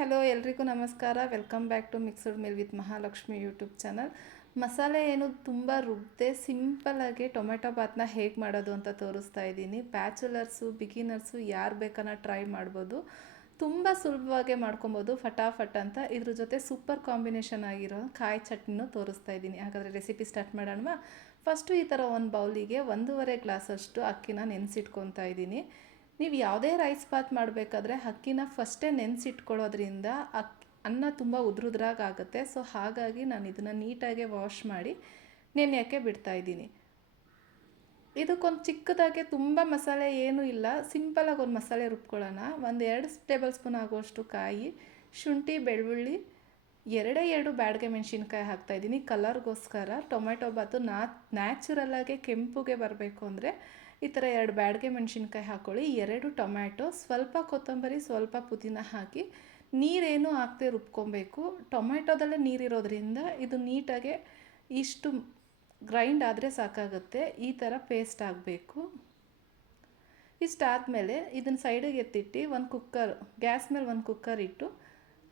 Hello ಎಲ್ರಿಗೂ ನಮಸ್ಕಾರ. Welcome back to mixed meal with Mahalakshmi YouTube channel. ಮಸಾಲೆ ಏನು ತುಂಬ ರುಬ್ಬದೆ ಸಿಂಪಲ್ಲಾಗಿ ಟೊಮೆಟೊ ಬಾತ್ನ ಹೇಗೆ ಮಾಡೋದು ಅಂತ ತೋರಿಸ್ತಾ ಇದ್ದೀನಿ. ಬ್ಯಾಚುಲರ್ಸು ಬಿಗಿನರ್ಸು ಯಾರು ಬೇಕನ್ನ ಟ್ರೈ ಮಾಡ್ಬೋದು. ತುಂಬ ಸುಲಭವಾಗಿ ಮಾಡ್ಕೊಬೋದು ಫಟಾಫಟ್ ಅಂತ. ಇದ್ರ ಜೊತೆ ಸೂಪರ್ ಕಾಂಬಿನೇಷನ್ ಆಗಿರೋ ಕಾಯಿ ಚಟ್ನಿನೂ ತೋರಿಸ್ತಾ ಇದ್ದೀನಿ. ಹಾಗಾದರೆ ರೆಸಿಪಿ ಸ್ಟಾರ್ಟ್ ಮಾಡೋಣ. ಫಸ್ಟು ಈ ಥರ ಒಂದು ಬೌಲಿಗೆ 1.5 ಗ್ಲಾಸಷ್ಟು ಅಕ್ಕಿನ ನೆನೆಸಿಟ್ಕೊತಾ ಇದ್ದೀನಿ. ನೀವು ಯಾವುದೇ ರೈಸ್ ಬಾತ್ ಮಾಡಬೇಕಾದ್ರೆ ಅಕ್ಕಿನ ಫಸ್ಟೇ ನೆನೆಸಿಟ್ಕೊಳ್ಳೋದ್ರಿಂದ ಅನ್ನ ತುಂಬ ಉದ್ರುದ್ರಾಗುತ್ತೆ. ಸೊ ಹಾಗಾಗಿ ನಾನು ಇದನ್ನು ನೀಟಾಗಿ ವಾಶ್ ಮಾಡಿ ನೆನೆಯೋಕ್ಕೆ ಬಿಡ್ತಾಯಿದ್ದೀನಿ. ಇದಕ್ಕೊಂದು ಚಿಕ್ಕದಾಗಿ ತುಂಬ ಮಸಾಲೆ ಏನೂ ಇಲ್ಲ, ಸಿಂಪಲಾಗಿ ಒಂದು ಮಸಾಲೆ ರುಬ್ಕೊಳ್ಳೋಣ. 2 ಟೇಬಲ್ ಸ್ಪೂನ್ ಆಗುವಷ್ಟು ಕಾಯಿ, ಶುಂಠಿ, ಬೆಳ್ಳುಳ್ಳಿ, 2 ಬ್ಯಾಡಗೆ ಮೆಣಸಿನ್ಕಾಯಿ ಹಾಕ್ತಾಯಿದ್ದೀನಿ ಕಲರ್ಗೋಸ್ಕರ. ಟೊಮೆಟೊ ಬಾತು ನ್ಯಾಚುರಲ್ಲಾಗಿ ಕೆಂಪುಗೆ ಬರಬೇಕು ಅಂದರೆ ಈ ಥರ 2 ಬ್ಯಾಡಗೆ ಮೆಣಸಿನ್ಕಾಯಿ ಹಾಕ್ಕೊಳ್ಳಿ, 2 ಟೊಮ್ಯಾಟೊ, ಸ್ವಲ್ಪ ಕೊತ್ತಂಬರಿ, ಸ್ವಲ್ಪ ಪುದೀನ ಹಾಕಿ ನೀರೇನು ಹಾಕದೆ ರುಬ್ಕೊಬೇಕು. ಟೊಮೆಟೊದಲ್ಲೇ ನೀರಿರೋದ್ರಿಂದ ಇದು ನೀಟಾಗೆ ಇಷ್ಟು ಗ್ರೈಂಡ್ ಆದರೆ ಸಾಕಾಗುತ್ತೆ. ಈ ಥರ ಪೇಸ್ಟ್ ಆಗಬೇಕು. ಇಷ್ಟಾದಮೇಲೆ ಇದನ್ನು ಸೈಡಿಗೆ ಎತ್ತಿಟ್ಟು ಗ್ಯಾಸ್ ಮೇಲೆ ಒಂದು ಕುಕ್ಕರ್ ಇಟ್ಟು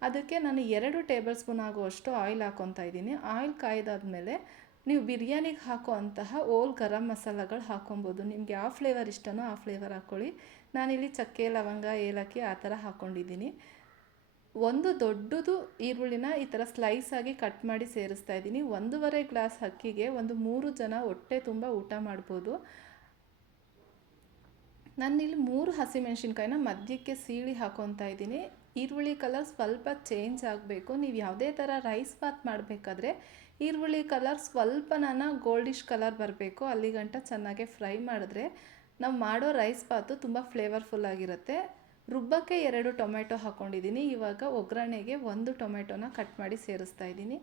ಅದಕ್ಕೆ ನಾನು 2 ಟೇಬಲ್ ಸ್ಪೂನ್ ಆಗುವಷ್ಟು ಆಯಿಲ್ ಹಾಕ್ಕೊತಾ ಇದ್ದೀನಿ. ಆಯಿಲ್ ಕಾಯ್ದಾದ್ಮೇಲೆ ನೀವು ಬಿರಿಯಾನಿಗೆ ಹಾಕೋ ಅಂತಹ ಓಲ್ ಗರಂ ಮಸಾಲಗಳು ಹಾಕ್ಕೊಬೋದು. ನಿಮ್ಗೆ ಯಾವ ಫ್ಲೇವರ್ ಇಷ್ಟನೋ ಆ ಫ್ಲೇವರ್ ಹಾಕ್ಕೊಳ್ಳಿ. ನಾನಿಲ್ಲಿ ಚಕ್ಕೆ, ಲವಂಗ, ಏಲಕ್ಕಿ ಆ ಥರ ಹಾಕ್ಕೊಂಡಿದ್ದೀನಿ. ಒಂದು ದೊಡ್ಡದು ಈರುಳ್ಳಿನ ಈ ಥರ ಸ್ಲೈಸಾಗಿ ಕಟ್ ಮಾಡಿ ಸೇರಿಸ್ತಾ ಇದ್ದೀನಿ. 1.5 ಗ್ಲಾಸ್ ಅಕ್ಕಿಗೆ 3 ಜನ ಹೊಟ್ಟೆ ತುಂಬ ಊಟ ಮಾಡ್ಬೋದು. ನಾನಿಲ್ಲಿ 3 ಹಸಿಮೆಣ್ಸಿನ್ಕಾಯಿನ ಮಧ್ಯಕ್ಕೆ ಸೀಳಿ ಹಾಕ್ಕೊತಾ ಇದ್ದೀನಿ. ಈರುಳ್ಳಿ ಕಲರ್ ಸ್ವಲ್ಪ ಚೇಂಜ್ ಆಗಬೇಕು. ನೀವು ಯಾವುದೇ ಥರ ರೈಸ್ ಬಾತ್ ಮಾಡಬೇಕಾದ್ರೆ ಈರುಳ್ಳಿ ಕಲರ್ ಸ್ವಲ್ಪ ಗೋಲ್ಡಿಶ್ ಕಲರ್ ಬರಬೇಕು. ಅಲ್ಲಿಗಂಟ ಚೆನ್ನಾಗಿ ಫ್ರೈ ಮಾಡಿದ್ರೆ ನಾವು ಮಾಡೋ ರೈಸ್ ಬಾತು ತುಂಬ ಫ್ಲೇವರ್ಫುಲ್ಲಾಗಿರುತ್ತೆ. ರುಬ್ಬಕ್ಕೆ 2 ಟೊಮೆಟೊ ಹಾಕ್ಕೊಂಡಿದ್ದೀನಿ. ಇವಾಗ ಒಗ್ಗರಣೆಗೆ 1 ಟೊಮೆಟೊನ ಕಟ್ ಮಾಡಿ ಸೇರಿಸ್ತಾ ಇದ್ದೀನಿ.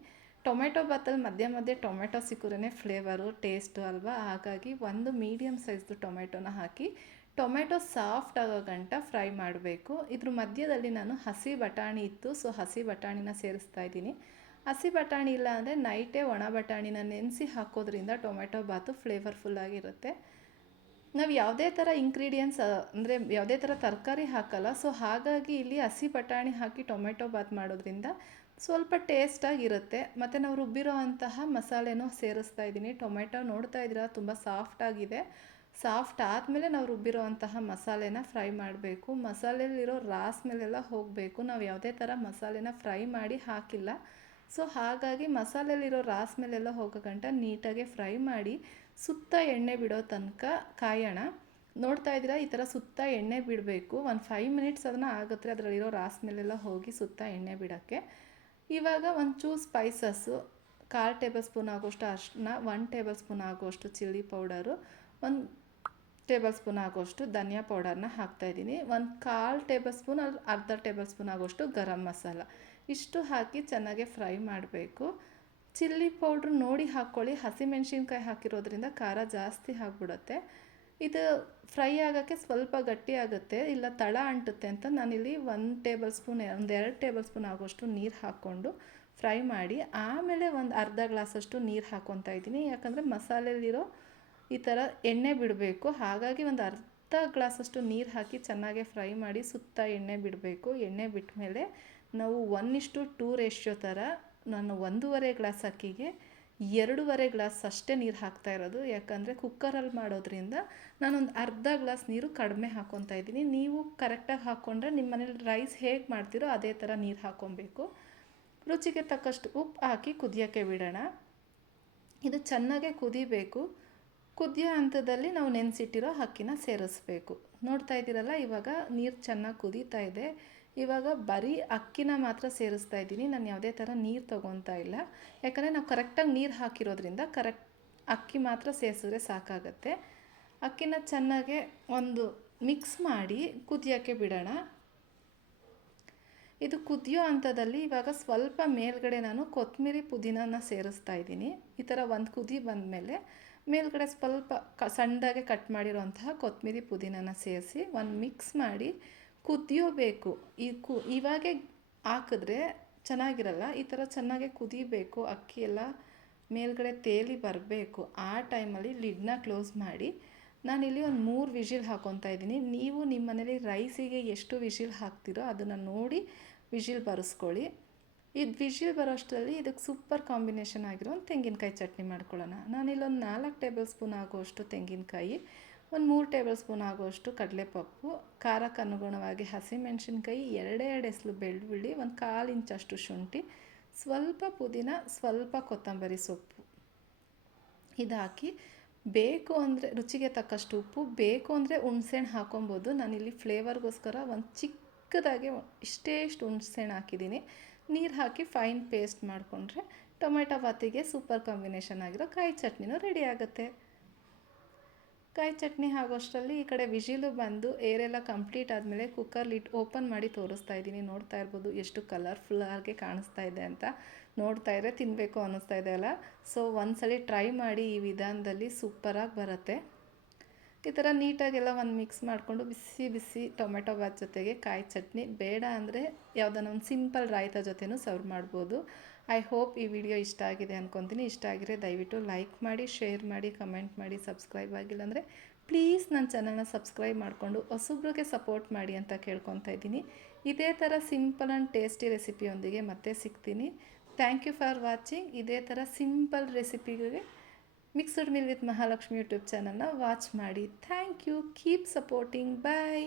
ಟೊಮೆಟೊ ಬಾತಲ್ಲಿ ಮಧ್ಯೆ ಟೊಮೆಟೊ ಸಿಕ್ಕುರೇ ಫ್ಲೇವರು ಟೇಸ್ಟು ಅಲ್ವಾ. ಹಾಗಾಗಿ 1 ಮೀಡಿಯಮ್ ಸೈಜ್ದು ಟೊಮೆಟೊನ ಹಾಕಿ ಟೊಮೆಟೊ ಸಾಫ್ಟ್ ಆಗೋ ಗಂಟ ಫ್ರೈ ಮಾಡಬೇಕು. ಇದ್ರ ಮಧ್ಯದಲ್ಲಿ ನಾನು ಹಸಿ ಬಟಾಣಿ ಇತ್ತು, ಸೊ ಹಸಿ ಬಟಾಣಿನ ಸೇರಿಸ್ತಾ ಇದ್ದೀನಿ. ಹಸಿ ಬಟಾಣಿ ಇಲ್ಲ ಅಂದರೆ ನೈಟೇ ಒಣ ಬಟಾಣಿನ ನೆನೆಸಿ ಹಾಕೋದ್ರಿಂದ ಟೊಮೆಟೊ ಬಾತು ಫ್ಲೇವರ್ಫುಲ್ಲಾಗಿರುತ್ತೆ. ನಾವು ಯಾವುದೇ ಥರ ಇಂಗ್ರೀಡಿಯೆಂಟ್ಸ್ ಅಂದರೆ ಯಾವುದೇ ಥರ ತರಕಾರಿ ಹಾಕಲ್ಲ. ಸೊ ಹಾಗಾಗಿ ಇಲ್ಲಿ ಹಸಿ ಬಟಾಣಿ ಹಾಕಿ ಟೊಮೆಟೊ ಬಾತ್ ಮಾಡೋದ್ರಿಂದ ಸ್ವಲ್ಪ ಟೇಸ್ಟಾಗಿರುತ್ತೆ. ಮತ್ತು ನಾವು ರುಬ್ಬಿರೋ ಅಂತಹ ಮಸಾಲೆನೂ ಸೇರಿಸ್ತಾ ಇದ್ದೀನಿ. ಟೊಮೆಟೊ ನೋಡ್ತಾ ಇದ್ದೀರಾ ತುಂಬ ಸಾಫ್ಟಾಗಿದೆ. ಸಾಫ್ಟ್ ಆದಮೇಲೆ ನಾವು ರುಬ್ಬಿರೋ ಅಂತಹ ಮಸಾಲೆನ ಫ್ರೈ ಮಾಡಬೇಕು. ಮಸಾಲೆಯಲ್ಲಿರೋ ಮೇಲೆಲ್ಲ ಹೋಗಬೇಕು. ನಾವು ಯಾವುದೇ ಥರ ಮಸಾಲೆನ ಫ್ರೈ ಮಾಡಿ ಹಾಕಿಲ್ಲ. ಸೊ ಹಾಗಾಗಿ ಮಸಾಲೆಯಲ್ಲಿರೋ ಮೇಲೆಲ್ಲ ಹೋಗೋ ಗಂಟ ನೀಟಾಗಿ ಫ್ರೈ ಮಾಡಿ ಸುತ್ತ ಎಣ್ಣೆ ಬಿಡೋ ತನಕ ಕಾಯೋಣ. ನೋಡ್ತಾ ಇದ್ದೀರಾ ಈ ಥರ ಸುತ್ತ ಎಣ್ಣೆ ಬಿಡಬೇಕು. 5 ಮಿನಿಟ್ಸ್ ಅದನ್ನು ಆಗುತ್ತೆ ಅದರಲ್ಲಿರೋ ಮೇಲೆಲ್ಲ ಹೋಗಿ ಸುತ್ತ ಎಣ್ಣೆ ಬಿಡೋಕ್ಕೆ. ಇವಾಗ ಒಂಚೂರು ಸ್ಪೈಸಸ್ಸು, 1/4 ಟೇಬಲ್ ಸ್ಪೂನ್ ಆಗೋಷ್ಟು ಅರಿಶಿನ, 1 ಟೇಬಲ್ ಸ್ಪೂನ್ ಆಗೋಷ್ಟು ಚಿಲ್ಲಿ ಪೌಡರು, 1 ಟೇಬಲ್ ಸ್ಪೂನ್ ಆಗೋಷ್ಟು ಧನಿಯಾ ಪೌಡರ್ನ ಹಾಕ್ತಾಯಿದ್ದೀನಿ. 1/4 ಟೇಬಲ್ ಸ್ಪೂನ್ ಅರ್ಧ ಟೇಬಲ್ ಸ್ಪೂನ್ ಆಗೋಷ್ಟು ಗರಂ ಮಸಾಲ, ಇಷ್ಟು ಹಾಕಿ ಚೆನ್ನಾಗಿ ಫ್ರೈ ಮಾಡಬೇಕು. ಚಿಲ್ಲಿ ಪೌಡ್ರ್ ನೋಡಿ ಹಾಕ್ಕೊಳ್ಳಿ. ಹಸಿಮೆಣ್ಸಿನ್ಕಾಯಿ ಹಾಕಿರೋದ್ರಿಂದ ಖಾರ ಜಾಸ್ತಿ ಆಗಿಬಿಡುತ್ತೆ. ಇದು ಫ್ರೈ ಆಗೋಕ್ಕೆ ಸ್ವಲ್ಪ ಗಟ್ಟಿ ಆಗುತ್ತೆ, ಇಲ್ಲ ತಳ ಅಂಟುತ್ತೆ ಅಂತ ನಾನಿಲ್ಲಿ 1 ಟೇಬಲ್ ಸ್ಪೂನ್ 2 ಟೇಬಲ್ ಸ್ಪೂನ್ ಆಗೋಷ್ಟು ನೀರು ಹಾಕ್ಕೊಂಡು ಫ್ರೈ ಮಾಡಿ ಆಮೇಲೆ ಒಂದು ಅರ್ಧ ಗ್ಲಾಸಷ್ಟು ನೀರು ಹಾಕ್ಕೊತಾ ಇದ್ದೀನಿ. ಯಾಕಂದರೆ ಮಸಾಲೆಯಲ್ಲಿರೋ ಈ ಥರ ಎಣ್ಣೆ ಬಿಡಬೇಕು. ಹಾಗಾಗಿ ಒಂದು ಅರ್ಧ ಗ್ಲಾಸಷ್ಟು ನೀರು ಹಾಕಿ ಚೆನ್ನಾಗಿ ಫ್ರೈ ಮಾಡಿ ಸುತ್ತ ಎಣ್ಣೆ ಬಿಡಬೇಕು. ಎಣ್ಣೆ ಬಿಟ್ಟ ಮೇಲೆ ನಾವು 1:2 ರೇಷ್ಯೋ ಥರ ನಾನು 1.5 ಗ್ಲಾಸ್ ಅಕ್ಕಿಗೆ 2.5 ಗ್ಲಾಸ್ ಅಷ್ಟೇ ನೀರು ಹಾಕ್ತಾ ಇರೋದು. ಯಾಕಂದರೆ ಕುಕ್ಕರಲ್ಲಿ ಮಾಡೋದ್ರಿಂದ ನಾನೊಂದು ಅರ್ಧ ಗ್ಲಾಸ್ ನೀರು ಕಡಿಮೆ ಹಾಕ್ಕೊತಾ ಇದ್ದೀನಿ. ನೀವು ಕರೆಕ್ಟಾಗಿ ಹಾಕ್ಕೊಂಡ್ರೆ ನಿಮ್ಮ ಮನೇಲಿ ರೈಸ್ ಹೇಗೆ ಮಾಡ್ತೀರೋ ಅದೇ ಥರ ನೀರು ಹಾಕ್ಕೊಬೇಕು. ರುಚಿಗೆ ತಕ್ಕಷ್ಟು ಉಪ್ಪು ಹಾಕಿ ಕುದಿಯೋಕ್ಕೆ ಬಿಡೋಣ. ಇದು ಚೆನ್ನಾಗೇ ಕುದಿಬೇಕು. ಕುದಿಯೋ ಹಂತದಲ್ಲಿ ನಾವು ನೆನೆಸಿಟ್ಟಿರೋ ಅಕ್ಕಿನ ಸೇರಿಸ್ಬೇಕು. ನೋಡ್ತಾ ಇದ್ದೀರಲ್ಲ ಇವಾಗ ನೀರು ಚೆನ್ನಾಗಿ ಕುದೀತಾ ಇದೆ. ಇವಾಗ ಬರೀ ಅಕ್ಕಿನ ಮಾತ್ರ ಸೇರಿಸ್ತಾ ಇದ್ದೀನಿ. ನಾನು ಯಾವುದೇ ಥರ ನೀರು ತೊಗೊತಾ ಇಲ್ಲ. ಯಾಕಂದರೆ ನಾವು ಕರೆಕ್ಟಾಗಿ ನೀರು ಹಾಕಿರೋದ್ರಿಂದ ಅಕ್ಕಿ ಮಾತ್ರ ಸೇರಿಸಿದ್ರೆ ಸಾಕಾಗತ್ತೆ. ಅಕ್ಕಿನ ಚೆನ್ನಾಗೆ ಒಂದು ಮಿಕ್ಸ್ ಮಾಡಿ ಕುದಿಯೋಕ್ಕೆ ಬಿಡೋಣ. ಇದು ಕುದಿಯೋ ಹಂತದಲ್ಲಿ ಇವಾಗ ಸ್ವಲ್ಪ ಮೇಲ್ಗಡೆ ನಾನು ಕೊತ್ತಂಬರಿ ಪುದೀನನ ಸೇರಿಸ್ತಾ ಇದ್ದೀನಿ. ಈ ಥರ ಒಂದು ಕುದಿ ಬಂದಮೇಲೆ ಮೇಲ್ಗಡೆ ಸ್ವಲ್ಪ ಸಣ್ಣದಾಗೆ ಕಟ್ ಮಾಡಿರೋಂತಹ ಕೊತ್ತಂಬರಿ ಪುದೀನನ ಸೇರಿಸಿ ಒಂದು ಮಿಕ್ಸ್ ಮಾಡಿ ಕುದಿಯೋಬೇಕು. ಇವಾಗೆ ಹಾಕಿದ್ರೆ ಚೆನ್ನಾಗಿರಲ್ಲ. ಈ ಥರ ಚೆನ್ನಾಗೆ ಕುದಿಬೇಕು. ಅಕ್ಕಿ ಎಲ್ಲ ಮೇಲ್ಗಡೆ ತೇಲಿ ಬರಬೇಕು. ಆ ಟೈಮಲ್ಲಿ ಲಿಡ್ನ ಕ್ಲೋಸ್ ಮಾಡಿ ನಾನಿಲ್ಲಿ ಒಂದು 3 ವಿಷಿಲ್ ಹಾಕ್ಕೊತಾ ಇದ್ದೀನಿ. ನೀವು ನಿಮ್ಮ ಮನೇಲಿ ರೈಸಿಗೆ ಎಷ್ಟು ವಿಷಿಲ್ ಹಾಕ್ತಿರೋ ಅದನ್ನು ನೋಡಿ ವಿಷಿಲ್ ಬರೆಸ್ಕೊಳ್ಳಿ. ಇದು ವಿಷಿಲ್ ಬರೋ ಅಷ್ಟರಲ್ಲಿ ಇದಕ್ಕೆ ಸೂಪರ್ ಕಾಂಬಿನೇಷನ್ ಆಗಿರೋ ಒಂದು ತೆಂಗಿನಕಾಯಿ ಚಟ್ನಿ ಮಾಡ್ಕೊಳ್ಳೋಣ. ನಾನಿಲ್ಲೊಂದು 4 ಟೇಬಲ್ ಸ್ಪೂನ್ ಆಗುವಷ್ಟು ತೆಂಗಿನಕಾಯಿ, ಒಂದು 3 ಟೇಬಲ್ ಸ್ಪೂನ್ ಆಗುವಷ್ಟು ಕಡಲೆಪಪ್ಪು, ಖಾರಕ್ಕೆ ಅನುಗುಣವಾಗಿ ಹಸಿಮೆಣಸಿನ್ಕಾಯಿ, 2 ಎಸಳು ಬೆಳ್ಳುಳ್ಳಿ, ಒಂದು 1/4 ಇಂಚಷ್ಟು ಶುಂಠಿ, ಸ್ವಲ್ಪ ಪುದೀನ, ಸ್ವಲ್ಪ ಕೊತ್ತಂಬರಿ ಸೊಪ್ಪು ಇದು ಹಾಕಿ, ಬೇಕು ಅಂದರೆ ರುಚಿಗೆ ತಕ್ಕಷ್ಟು ಉಪ್ಪು, ಬೇಕು ಅಂದರೆ ಹುಣ್ಸೆಹಣ್ಣು ಹಾಕೊಬೋದು. ನಾನಿಲ್ಲಿ ಫ್ಲೇವರ್ಗೋಸ್ಕರ ಒಂದು ಚಿಕ್ಕದಾಗಿ ಇಷ್ಟು ಹುಣ್ಸೆಹಣ್ಣು ಹಾಕಿದ್ದೀನಿ. ನೀರು ಹಾಕಿ ಫೈನ್ ಪೇಸ್ಟ್ ಮಾಡಿಕೊಂಡ್ರೆ ಟೊಮೆಟೊ ಬಾತಿಗೆ ಸೂಪರ್ ಕಾಂಬಿನೇಷನ್ ಆಗಿರೋ ಕಾಯಿ ಚಟ್ನಿನೂ ರೆಡಿ ಆಗುತ್ತೆ. ಕಾಯಿ ಚಟ್ನಿ ಆಗೋಷ್ಟರಲ್ಲಿ ಈ ಕಡೆ ವಿಷಿಲು ಬಂದು ಏರೆಲ್ಲ ಕಂಪ್ಲೀಟ್ ಆದಮೇಲೆ ಕುಕ್ಕರ್ ಲಿಡ್ ಓಪನ್ ಮಾಡಿ ತೋರಿಸ್ತಾ ಇದ್ದೀನಿ. ನೋಡ್ತಾ ಇರ್ಬೋದು ಎಷ್ಟು ಕಲರ್ಫುಲ್ಲಾಗಿ ಕಾಣಿಸ್ತಾ ಇದೆ ಅಂತ. ನೋಡ್ತಾ ಇದ್ರೆ ತಿನ್ನಬೇಕು ಅನ್ನಿಸ್ತಾ ಇದೆ ಅಲ್ಲ. ಸೊ ಒಂದ್ಸಲಿ ಟ್ರೈ ಮಾಡಿ, ಈ ವಿಧಾನದಲ್ಲಿ ಸೂಪರಾಗಿ ಬರುತ್ತೆ. ಈ ಥರ ನೀಟಾಗೆಲ್ಲ ಒಂದು ಮಿಕ್ಸ್ ಮಾಡಿಕೊಂಡು ಬಿಸಿ ಬಿಸಿ ಟೊಮೆಟೊ ಬಾತ್ ಜೊತೆಗೆ ಕಾಯಿ ಚಟ್ನಿ, ಬೇಡ ಅಂದರೆ ಯಾವುದನ್ನ ಒಂದು ಸಿಂಪಲ್ ರಾಯ್ತ ಜೊತೆನೂ ಸರ್ವ್ ಮಾಡ್ಬೋದು. ಐ ಹೋಪ್ ಈ ವಿಡಿಯೋ ಇಷ್ಟ ಆಗಿದೆ ಅಂದ್ಕೊತೀನಿ. ಇಷ್ಟ ಆಗಿದ್ರೆ ದಯವಿಟ್ಟು ಲೈಕ್ ಮಾಡಿ, ಶೇರ್ ಮಾಡಿ, ಕಮೆಂಟ್ ಮಾಡಿ. ಸಬ್ಸ್ಕ್ರೈಬ್ ಆಗಿಲ್ಲ ಅಂದರೆ ಪ್ಲೀಸ್ ನನ್ನ ಚಾನಲ್ನ ಸಬ್ಸ್ಕ್ರೈಬ್ ಮಾಡಿಕೊಂಡು ಹೊಸಬ್ರಿಗೆ ಸಪೋರ್ಟ್ ಮಾಡಿ ಅಂತ ಕೇಳ್ಕೊತಾ ಇದ್ದೀನಿ. ಇದೇ ಥರ ಸಿಂಪಲ್ ಆ್ಯಂಡ್ ಟೇಸ್ಟಿ ರೆಸಿಪಿಯೊಂದಿಗೆ ಮತ್ತೆ ಸಿಗ್ತೀನಿ. Thank you for watching. ಇದೇ ಥರ ಸಿಂಪಲ್ ರೆಸಿಪಿಗೆ mixed meal with Mahalakshmi YouTube ಚಾನಲ್ನ ವಾಚ್ ಮಾಡಿ. Thank you. Keep supporting. Bye.